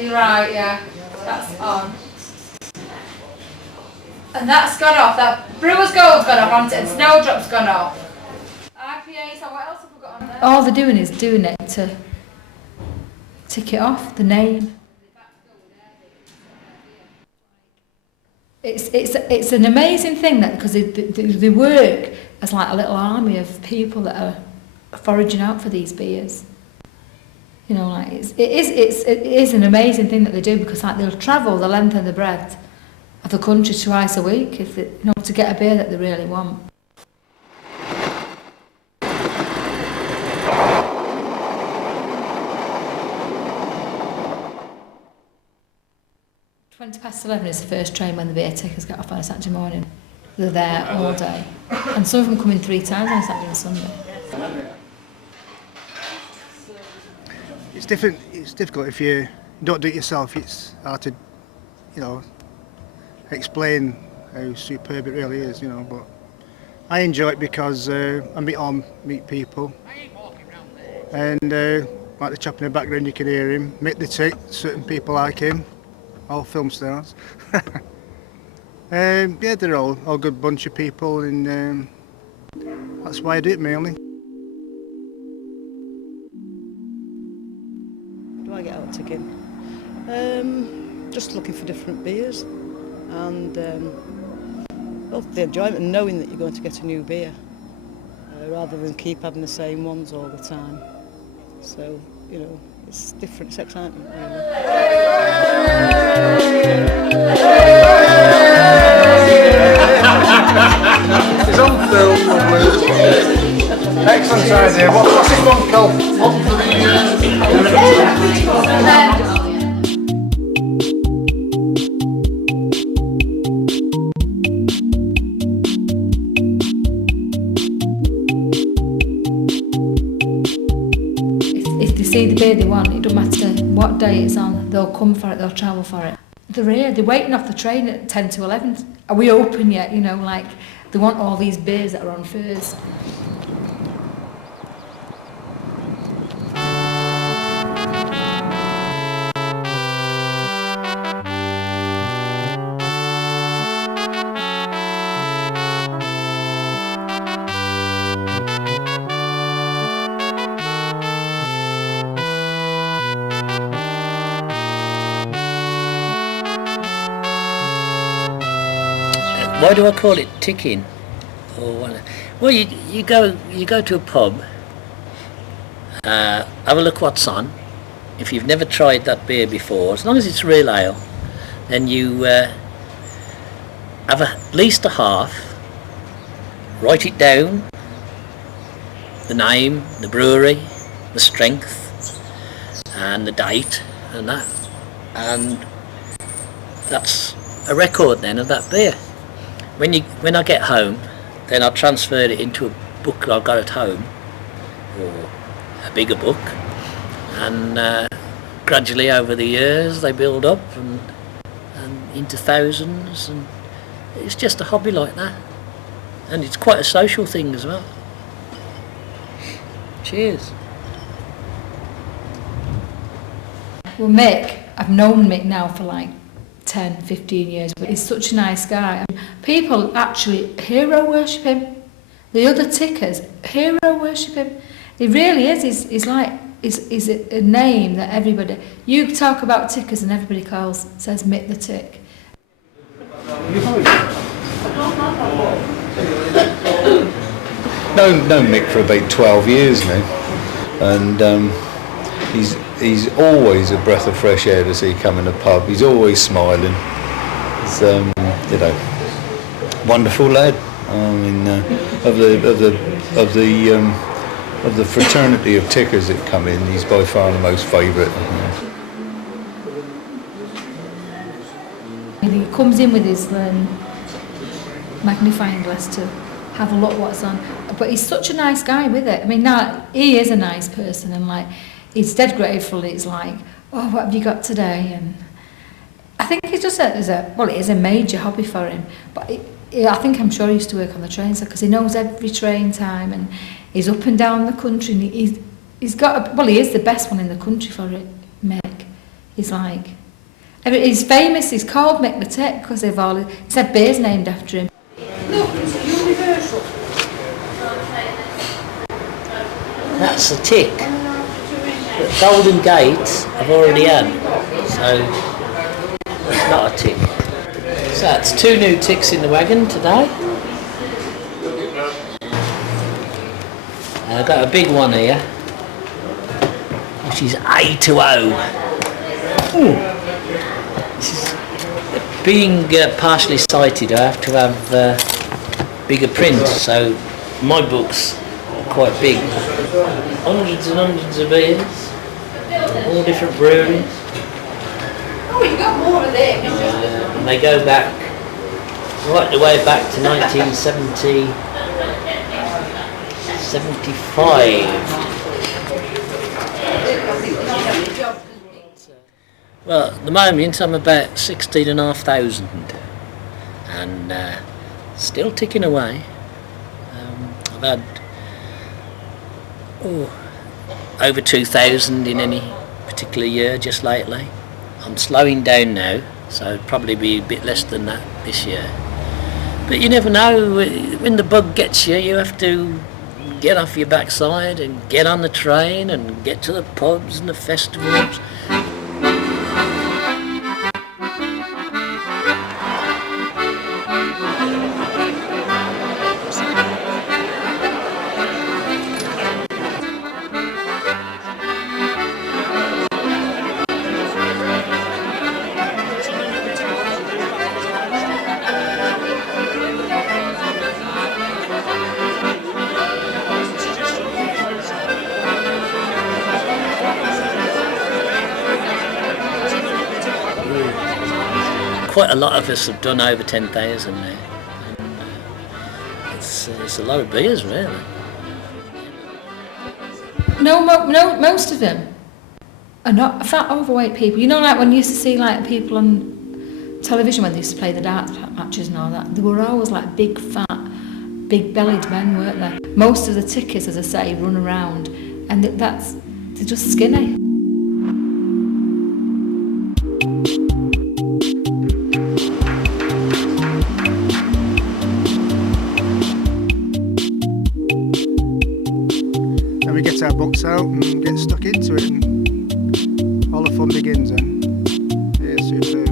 You're right, yeah. That's on. And that's gone off. That Brewer's Gold's gone off, hasn't it? And Snowdrop's gone off. IPA, so what else have we got on there? All they're doing is doing it to tick it off, the name. It's an amazing thing that because they work as like a little army of people that are foraging out for these beers. You know, like it is an amazing thing that they do because like they'll travel the length and the breadth of the country twice a week if they, you know, to get a beer that they really want. Past 11 is the first train when the beer takers get off on a Saturday morning. They're there all day. And some of them come in 3 times on Saturday and Sunday. It's different. It's difficult if you don't do it yourself. It's hard to, you know, explain how superb it really is, you know. But I enjoy it because I meet people. And like the chap in the background, you can hear him. Mick the Tick, certain people like him. All film stars. Yeah, they're all a good bunch of people, and that's why I do it mainly. Do I get out ticking? Just looking for different beers, and well, the enjoyment of knowing that you're going to get a new beer, rather than keep having the same ones all the time. So, you know, it's different, it's excitement really. It's on film. Excellent idea. What's this one called? If they see the beer they want, it doesn't matter what day it's on, they'll come for it, they'll travel for it. They're here, they're waiting off the train at 10 to 11. Are we open yet? You know, like, they want all these beers that are on first. Why do I call it ticking? Well, you go to a pub, have a look what's on. If you've never tried that beer before, as long as it's real ale, then you have at least a half, write it down, the name, the brewery, the strength, and the date, and that. And that's a record then of that beer. When I get home, then I transfer it into a book I've got at home, or a bigger book, and gradually over the years they build up and into thousands, and it's just a hobby like that, and it's quite a social thing as well. Cheers. Well, Mick, I've known Mick now for like 10, 15 years, but he's such a nice guy. People actually hero worship him. The other tickers hero worship him. He really is. He's a name that everybody. You talk about tickers and everybody says Mick the Tick. Known Mick for about 12 years now, and he's always a breath of fresh air to see come in the pub. He's always smiling. He's you know, wonderful lad. I mean, of the fraternity of tickers that come in, he's by far the most favourite. He comes in with his magnifying glass to have a look what's on, but he's such a nice guy with it. I mean, now he is a nice person, and like he's dead grateful. It's like, oh, what have you got today? And I think it's just it is a major hobby for him. But I think I'm sure he used to work on the trains because he knows every train time, and he's up and down the country. And he's got he is the best one in the country for it, Mick. He's like, he's famous, he's called Mick the Tick because he's had beers named after him. That's a tick. The Golden Gate I've already had, so it's not a tick. So that's 2 new ticks in the wagon today. I've got a big one here, which is A2O. Being partially sighted, I have to have bigger print, so my books are quite big. Hundreds and hundreds of beers, all different breweries. Oh, you got more of them. And they go back right the way back to 1970, 75. Well, at the moment I'm about 16,500 and still ticking away. I've had over 2,000 in any particular year just lately. I'm slowing down now, so it'll probably be a bit less than that this year. But you never know, when the bug gets you, you have to get off your backside and get on the train and get to the pubs and the festivals. Quite a lot of us have done over 10,000 now. And, it's a lot of beers, really. No, most of them are not fat, overweight people. You know, like when you used to see like people on television when they used to play the darts matches and all that, they were always like big, fat, big-bellied men, weren't they? Most of the tickets, as I say, run around, and they're just skinny. And we get our books out and get stuck into it, and all the fun begins then. Yeah, superb.